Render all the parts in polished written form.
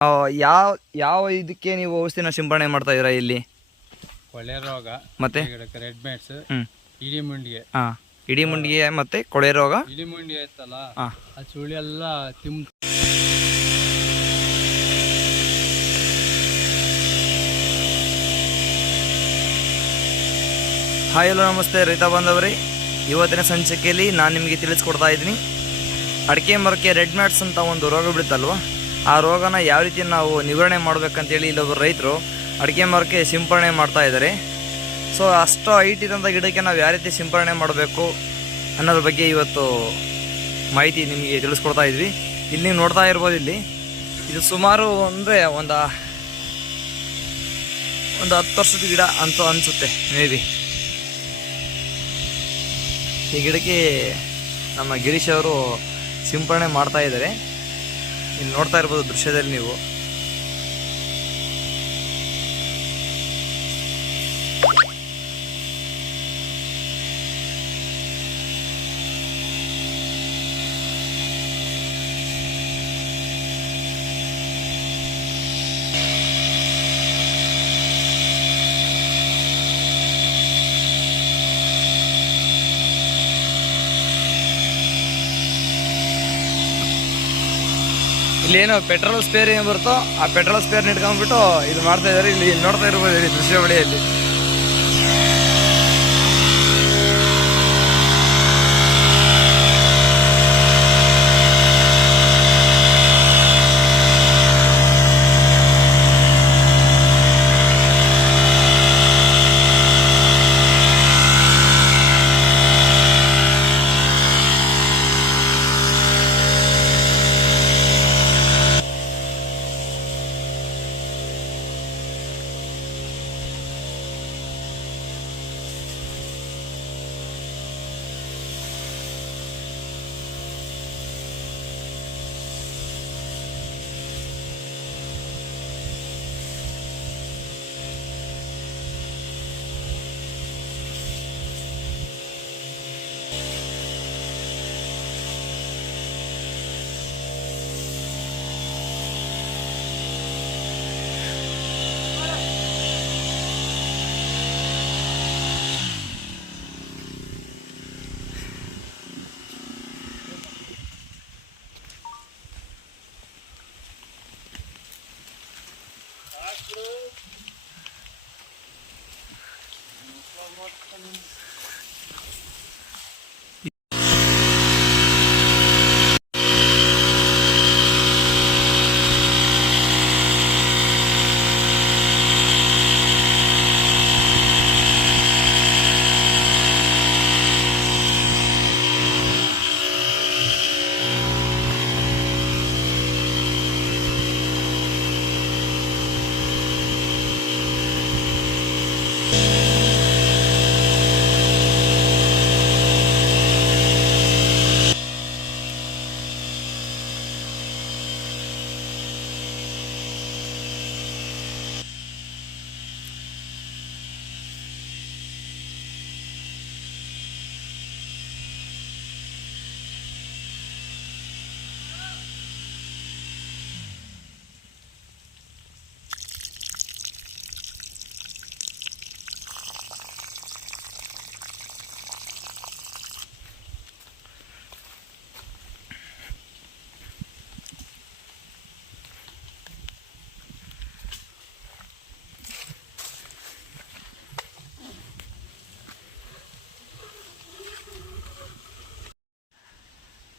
ಯಾವ ಯಾವ ಇದಕ್ಕೆ ನೀವು ಔಷಧಿನ ಸಿಂಪಡಣೆ ಮಾಡ್ತಾ ಇದ್ದೀರಾ ಇಲ್ಲಿ? ಕೊಳೆ ರೋಗ ಮತ್ತೆ ರೆಡ್ ಮ್ಯಾಟ್ಸ್, ಇಡಿ ಮುಂಡಿಗೆ. ಇಡಿ ಮುಂಡಿಗೆ ಮತ್ತೆ ಕೊಳೆ ರೋಗ. ಇಡಿ ಮುಂಡಿಗೆ ಐತಲ್ಲ, ಆ ಸುಳಿ ಎಲ್ಲ ಹಾಯ್ ಹಲೋ ನಮಸ್ತೆ ರೈತ ಬಾಂಧವರೇ, ಇವತ್ತಿನ ಸಂಚಿಕೆಯಲ್ಲಿ ನಾನು ನಿಮಗೆ ತಿಳಿಸ್ಕೊಡ್ತಾ ಇದ್ದೀನಿ. ಅಡಿಕೆ ಮರಕ್ಕೆ ರೆಡ್ ಮ್ಯಾಟ್ಸ್ ಅಂತ ಒಂದು ರೋಗ ಬಿಡುತ್ತಲ್ವ, ಆ ರೋಗನ ಯಾವ ರೀತಿ ನಾವು ನಿವಾರಣೆ ಮಾಡಬೇಕಂತೇಳಿ ಇಲ್ಲೊಬ್ಬರು ರೈತರು ಅಡಿಕೆ ಮರಕ್ಕೆ ಸಿಂಪರಣೆ ಮಾಡ್ತಾ ಇದ್ದಾರೆ. ಸೊ ಅಷ್ಟು ಹೈಟ್ ಇದ್ದಂಥ ಗಿಡಕ್ಕೆ ನಾವು ಯಾವ ರೀತಿ ಸಿಂಪರಣೆ ಮಾಡಬೇಕು ಅನ್ನೋದ್ರ ಬಗ್ಗೆ ಇವತ್ತು ಮಾಹಿತಿ ನಿಮಗೆ ತಿಳಿಸ್ಕೊಡ್ತಾ ಇದ್ವಿ. ಇಲ್ಲಿ ನೀವು ನೋಡ್ತಾ ಇರ್ಬೋದು, ಇದು ಸುಮಾರು ಅಂದರೆ ಒಂದು 10 ವರ್ಷದ ಗಿಡ ಅಂತ ಅನಿಸುತ್ತೆ ಮೇ ಬಿ. ಈ ಗಿಡಕ್ಕೆ ನಮ್ಮ ಗಿರೀಶ್ ಅವರು ಸಿಂಪರಣೆ ಮಾಡ್ತಾ ಇದ್ದಾರೆ. ಇಲ್ಲಿ ನೋಡ್ತಾ ಇರ್ಬೋದು ದೃಶ್ಯದಲ್ಲಿ ನೀವು. ಇಲ್ಲೇನು ಪೆಟ್ರೋಲ್ ಸ್ಪೇರ್ ಏನು ಬರುತ್ತೋ ಆ ಪೆಟ್ರೋಲ್ ಸ್ಪೇರ್ನ ಇಟ್ಕೊಂಡ್ಬಿಟ್ಟು ಇದು ಮಾಡ್ತಾ ಇದ್ದಾರೆ. ಇಲ್ಲಿ ನೋಡ್ತಾ ಇರ್ಬೋದು ಇಲ್ಲಿ ದೃಶ್ಯ ಬಳಿಯಲ್ಲಿ.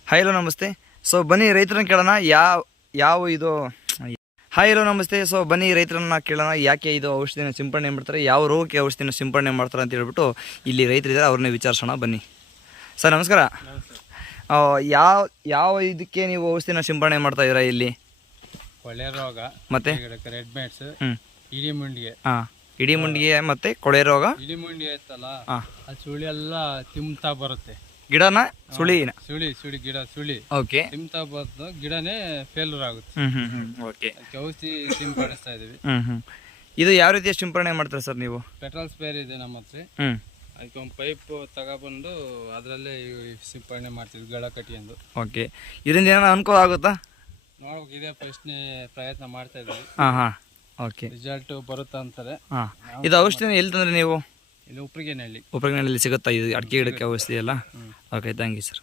ಹಾಯ್ ಹಲೋ ನಮಸ್ತೆ. ಸೊ ಬನ್ನಿ ರೈತರನ್ನ ಕೇಳೋಣ ಯಾವ ಇದು. ಹಾಯ್ ಹಲೋ ನಮಸ್ತೆ. ಸೊ ಬನ್ನಿ ರೈತರನ್ನ ಕೇಳೋಣ ಯಾಕೆ ಇದು ಔಷಧಿನ ಸಿಂಪಡಣೆ ಮಾಡ್ತಾರೆ, ಯಾವ ರೋಗಕ್ಕೆ ಔಷಧಿನ ಸಿಂಪಡಣೆ ಮಾಡ್ತಾರೆ ಅಂತ ಹೇಳ್ಬಿಟ್ಟು ಇಲ್ಲಿ ರೈತರಿದ್ದಾರೆ, ಅವ್ರನ್ನೇ ವಿಚಾರಿಸೋಣ ಬನ್ನಿ. ಸರ್ ನಮಸ್ಕಾರ. ಯಾವ ಇದಕ್ಕೆ ನೀವು ಔಷಧಿನ ಸಿಂಪಡಣೆ ಮಾಡ್ತಾ ಇದ್ದೀರಾ ಇಲ್ಲಿ? ಕೊಳೆ ರೋಗ ಮತ್ತೆ ರೆಡ್ ಮ್ಯಾಟ್ಸ್, ಇಡಿ ಮುಂಡಿಗೆ. ಇಡಿ ಮುಂಡಿಗೆ ಮತ್ತೆ ಕೊಳೆ ರೋಗ. ಇಡಿ ಮುಂಡಿಗೆ ಐತಲ್ಲ, ಆ ಸುಳಿ ಎಲ್ಲ ತಿಮ್ತಾ ಬರುತ್ತೆ ಗಿಡನ. ಸುಳಿನ ಸುಳಿ ಗಿಡ ಸುಳಿ ಓಕೆ ತಿಮ್ತಾ ಬರ್ತದೆ, ಗಿಡನೇ ಫೇಲ್ಯೂರ್ ಆಗುತ್ತೆ. ಓಕೆ, ಔಷಧಿ ಸಿಂಪಡಿಸ್ತಾ ಇದೀವಿ. ಇದು ಯಾವ ರೀತಿಯ ಸಿಂಪಡಣೆ ಮಾಡ್ತಾರೆ ಸರ್ ನೀವು? ಪೆಟ್ರೋಲ್ ಸ್ಪೇರ್ ಇದೆ ನಮ್ಮ ಹತ್ರ. ಅದಕ್ಕೆ ಒಂದು ಪೈಪ್ ತಗೊಬಂದು ಅದರಲ್ಲೇ ಸಿಂಪಡಣೆ ಮಾಡ್ತೀವಿ ಗಿಡ ಕಟ್ಟಿಯಂದು. ಓಕೆ, ಇದರಿಂದ ಏನೋ ಅನುಕೂಲ ಆಗುತ್ತಾ? ನೋಡ್ಬೇಕು, ಇದೇ ಫಸ್ಟ್ನೇ ಪ್ರಯತ್ನ ಮಾಡ್ತಾ ಇದ್ವಿ. ಹಾಂ ಹಾಂ ಓಕೆ ರಿಸಲ್ಟ್ ಬರುತ್ತಾ ಅಂತಾರೆ. ಹಾಂ ಇದು ಔಷಧಿನ ಎಲ್ಲಿ ತಂದ್ರೆ ನೀವು? ಇಲ್ಲಿ ಉಪ್ರಿಗೆನಹಳ್ಳಿ. ಉಪಕರಣದಲ್ಲಿ ಸಿಗುತ್ತಾ ಇದು ಅಡಿಕೆ ಗಿಡಕ್ಕೆ ಔಷಧಿ ಎಲ್ಲ? Okay thank you sir.